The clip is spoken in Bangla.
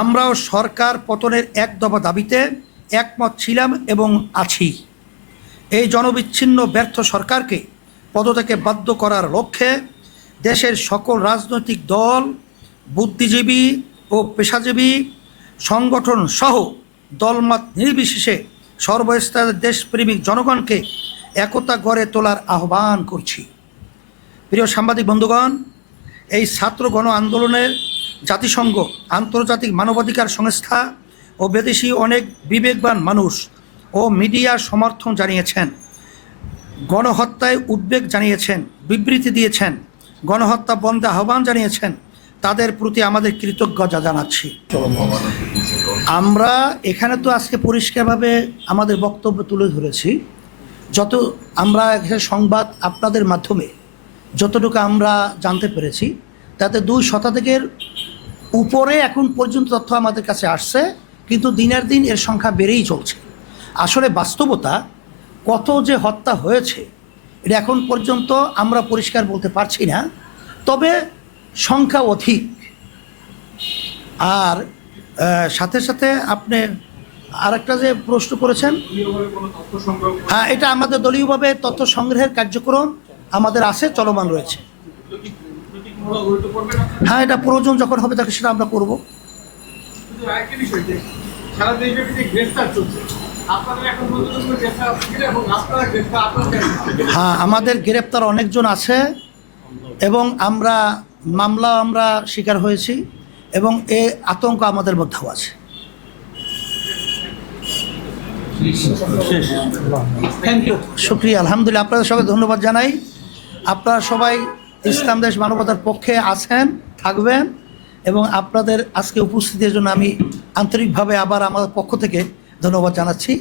আমরাও সরকার পতনের এক দফা দাবিতে একমত ছিলাম এবং আছি। এই জনবিচ্ছিন্ন ব্যর্থ সরকারকে পদত্যাগে বাধ্য করার লক্ষ্যে দেশের সকল রাজনৈতিক দল, বুদ্ধিজীবী ও পেশাজীবী সংগঠন সহ দলমত নির্বিশেষে সর্বস্তরের দেশপ্রেমিক জনগণকে একতা গড়ে তোলার আহ্বান করছি। প্রিয় সাংবাদিক বন্ধুগণ, এই ছাত্র গণ আন্দোলনের জাতিসংঘ, আন্তর্জাতিক মানবাধিকার সংস্থা ও বিদেশি অনেক বিবেকবান মানুষ ও মিডিয়া সমর্থন জানিয়েছেন। গণহত্যায় উদ্বেগ জানিয়েছেন, বিবৃতি দিয়েছেন, গণহত্যা বন্ধে আহ্বান জানিয়েছেন, তাদের প্রতি আমাদের কৃতজ্ঞতা জানাচ্ছি। আমরা এখানে তো আজকে পরিষ্কারভাবে আমাদের বক্তব্য তুলে ধরেছি। যত আমরা সংবাদ আপনাদের মাধ্যমে যতটুকু আমরা জানতে পেরেছি, তাতে দুই শতাধিকের উপরে এখন পর্যন্ত তথ্য আমাদের কাছে আসছে, কিন্তু দিনের দিন এর সংখ্যা বেড়েই চলছে। আসলে বাস্তবতা, কত যে হত্যা হয়েছে, এটা এখন পর্যন্ত আমরা পরিষ্কার বলতে পারছি না। তবে সংখ্যা অধিক। আর সাথে সাথে আপনি আরেকটা যে প্রশ্ন করেছেন হ্যাঁ এটা আমাদের দলীয়ভাবে তথ্য সংগ্রহের কার্যক্রম আমাদের আছে, চলমান রয়েছে প্রতীকমূলক উল্টো করবে না হ্যাঁ এটা প্রয়োজন যখন হবে তাকে সেটা আমরা করব? হ্যাঁ আমাদের গ্রেপ্তার অনেকজন আছে এবং আমরা মামলা আমরা শিকার হয়েছি এবং এ আতঙ্ক আমাদের মধ্যেও আছে। শুক্রিয়া আলহামদুলিল্লাহ আপনাদের সবাই ধন্যবাদ জানাই। আপনারা সবাই ইসলাম দেশ মানবতার পক্ষে আছেন, থাকবেন এবং আপনাদের আজকে উপস্থিতির জন্য আমি আন্তরিকভাবে আবার আমার পক্ষ থেকে ধন্যবাদ জানাচ্ছি।